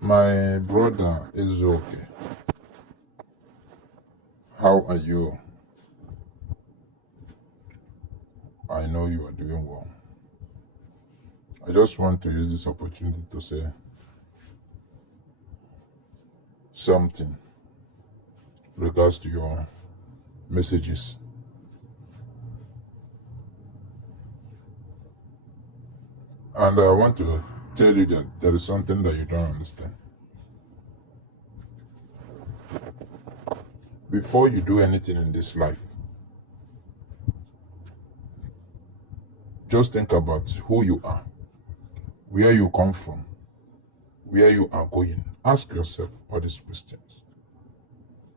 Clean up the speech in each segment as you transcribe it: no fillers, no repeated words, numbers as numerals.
My brother is okay. How are you? I know you are doing well. I just want to use this opportunity to say something regards to your messages. And I want to tell you that there is something that you don't understand. Before you do anything in this life, just think about who you are, where you come from, where you are going. Ask yourself all these questions.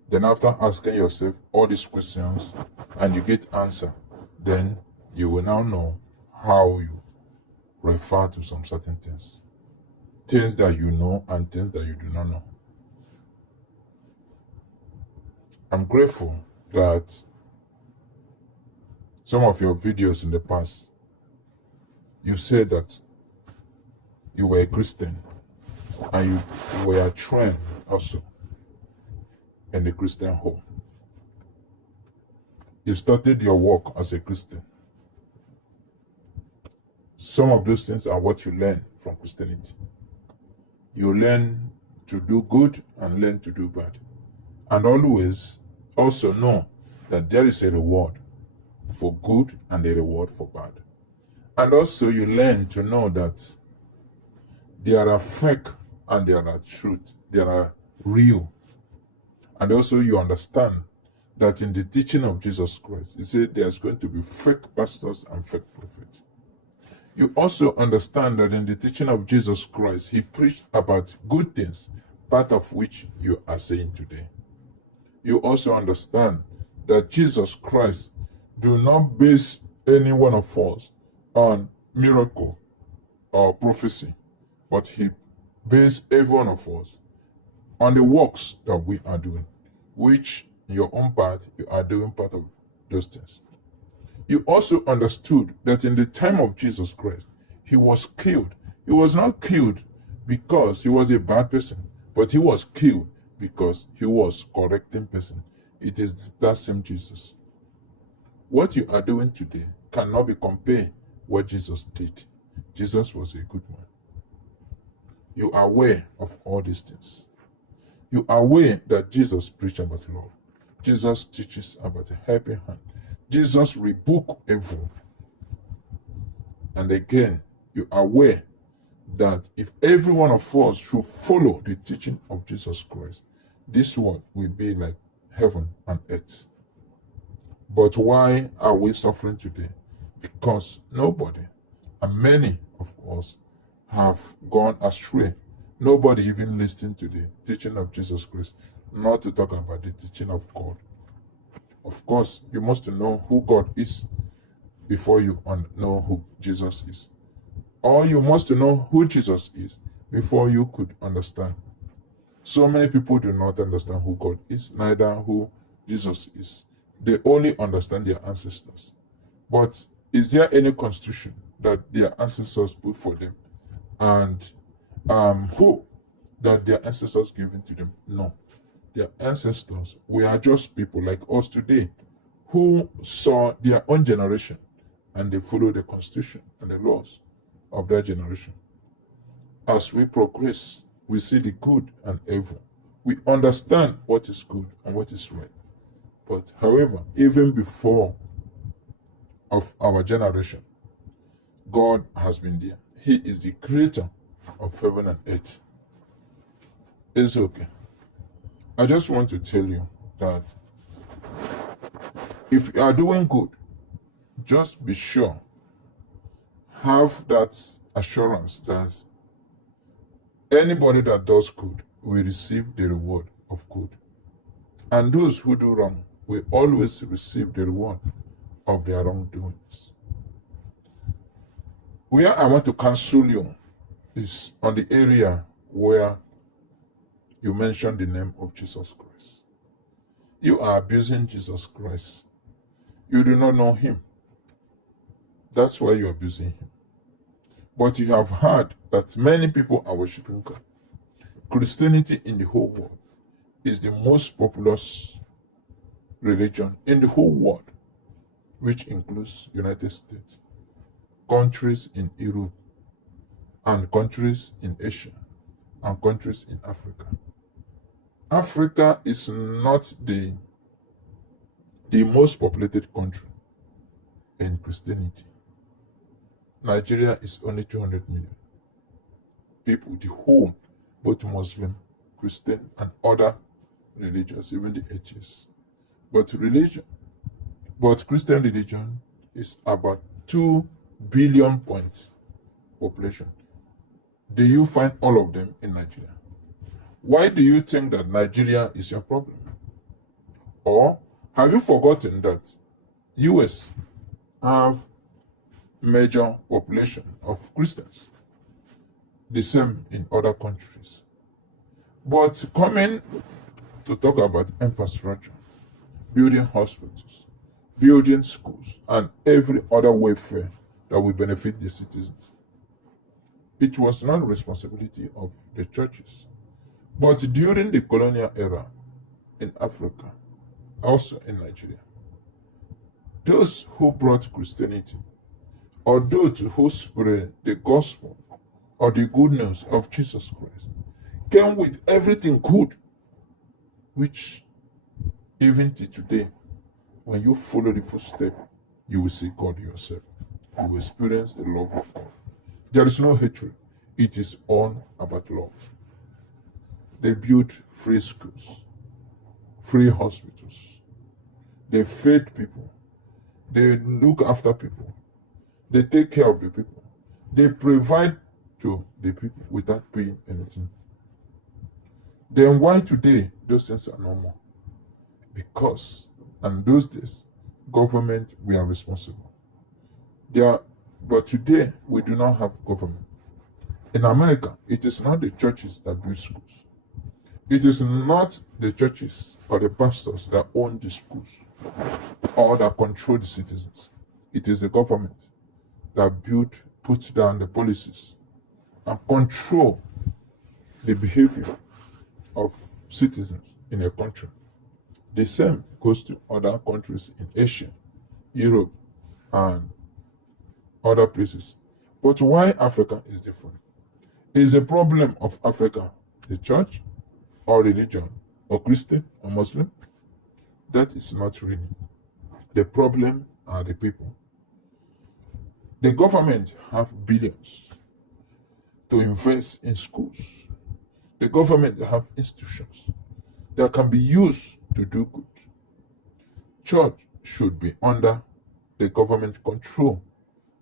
Then after asking yourself all these questions and you get answer, then you will now know how you refer to some certain things. Things that you know and things that you do not know. I'm grateful that some of your videos in the past, you said that you were a Christian and you were trained also in the Christian home. You started your work as a Christian. Some of those things are what you learn from Christianity. You learn to do good and learn to do bad. And always also know that there is a reward for good and a reward for bad. And also you learn to know that there are fake and there are truth. There are real. And also you understand that in the teaching of Jesus Christ, he said there's going to be fake pastors and fake prophets. You also understand that in the teaching of Jesus Christ, he preached about good things, part of which you are saying today. You also understand that Jesus Christ do not base any one of us on miracle or prophecy, but he based every one of us on the works that we are doing, which in your own part, you are doing part of those things. You also understood that in the time of Jesus Christ, he was killed. He was not killed because he was a bad person, but he was killed because he was correcting person. It is that same Jesus. What you are doing today cannot be compared what Jesus did. Jesus was a good man. You are aware of all these things. You are aware that Jesus preached about love. Jesus teaches about a helping hand. Jesus rebuked evil. And again, you are aware that if every one of us should follow the teaching of Jesus Christ, this world will be like heaven and earth. But why are we suffering today? Because nobody and many of us have gone astray. Nobody even listened to the teaching of Jesus Christ, not to talk about the teaching of God. Of course, you must know who God is before you know who Jesus is. Or you must know who Jesus is before you could understand. So many people do not understand who God is, neither who Jesus is. They only understand their ancestors. But is there any constitution that their ancestors put for them? And who that their ancestors given to them? No. Their ancestors, we are just people like us today who saw their own generation and they follow the constitution and the laws of that generation. As we progress, we see the good and evil. We understand what is good and what is right. But however, even before of our generation, God has been there. He is the creator of heaven and earth. It's okay. I just want to tell you that if you are doing good, just be sure, have that assurance that anybody that does good will receive the reward of good. And those who do wrong will always receive the reward of their wrongdoings. Where I want to counsel you is on the area where you mentioned the name of Jesus Christ. You are abusing Jesus Christ. You do not know him. That's why you are abusing him. But you have heard that many people are worshiping God. Christianity in the whole world is the most populous religion in the whole world, which includes United States, countries in Europe, and countries in Asia, and countries in Africa. Africa is not the most populated country in Christianity. Nigeria is only 200 million people, the whole, both Muslim, Christian, and other religions, even the atheists. But Christian religion is about 2 billion points population. Do you find all of them in Nigeria? Why do you think that Nigeria is your problem? Or have you forgotten that US have major population of Christians? The same in other countries. But coming to talk about infrastructure, building hospitals, building schools, and every other welfare that will benefit the citizens, it was not the responsibility of the churches. But during the colonial era in Africa, also in Nigeria, those who brought Christianity, or those who spread the gospel or the good news of Jesus Christ, came with everything good, which even till today, when you follow the footsteps, you will see God yourself. You will experience the love of God. There is no hatred. It is all about love. They build free schools, free hospitals. They feed people. They look after people. They take care of the people. They provide to the people without paying anything. Then why today those things are normal? Because in those days, government were responsible. But today we do not have government. In America, it is not the churches that build schools. It is not the churches or the pastors that own the schools or that control the citizens. It is the government that puts down the policies and control the behavior of citizens in a country. The same goes to other countries in Asia, Europe, and other places. But why Africa is different? Is the problem of Africa the church or religion or Christian or Muslim? That is not really. The problem are the people. The government have billions to invest in schools. The government have institutions that can be used to do good. Church should be under the government control.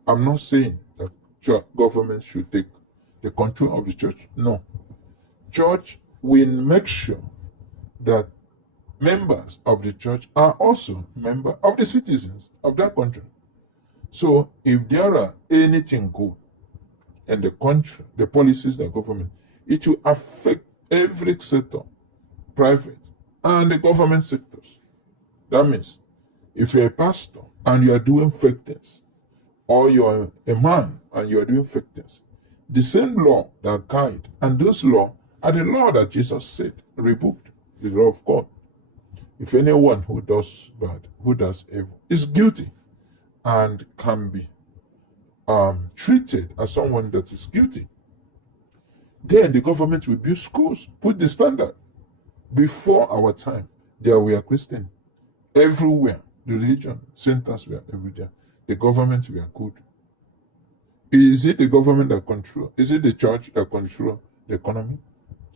I'm not saying that government should take the control of the church. No. Church will make sure that members of the church are also members of the citizens of that country. So if there are anything good in the country, the policies, the government, it will affect every sector, private and the government sectors. That means if you're a pastor and you are doing fake things, or you are a man and you are doing fake things, the same law that guide, and those laws are the law that Jesus said, rebuked, the law of God. If anyone who does bad, who does evil, is guilty and can be treated as someone that is guilty, then the government will build schools, put the standard. Before our time, there were Christians everywhere. The religion centers were everywhere. The government were good. Is it the government that control? Is it the church that control the economy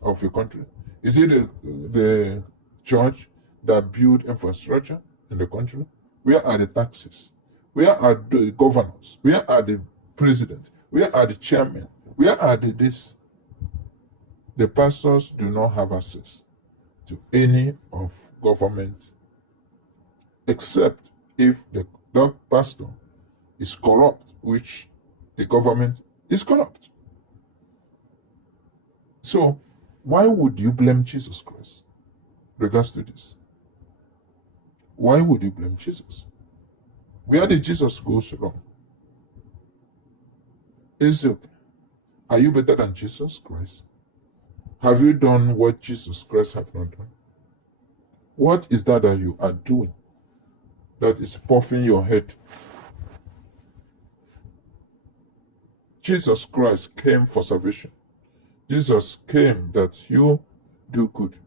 of a country? Is it the church that build infrastructure in the country? Where are the taxes? Where are the governors? Where are the president? Where are the chairmen? Where are this? The pastors do not have access to any of government except if that pastor is corrupt, which the government is corrupt. So why would you blame Jesus Christ regards to this? Why would you blame Jesus? Where did Jesus go wrong? Is it, are you better than Jesus Christ? Have you done what Jesus Christ have not done? What is that you are doing that is puffing your head? Jesus Christ came for salvation. Jesus came that you do good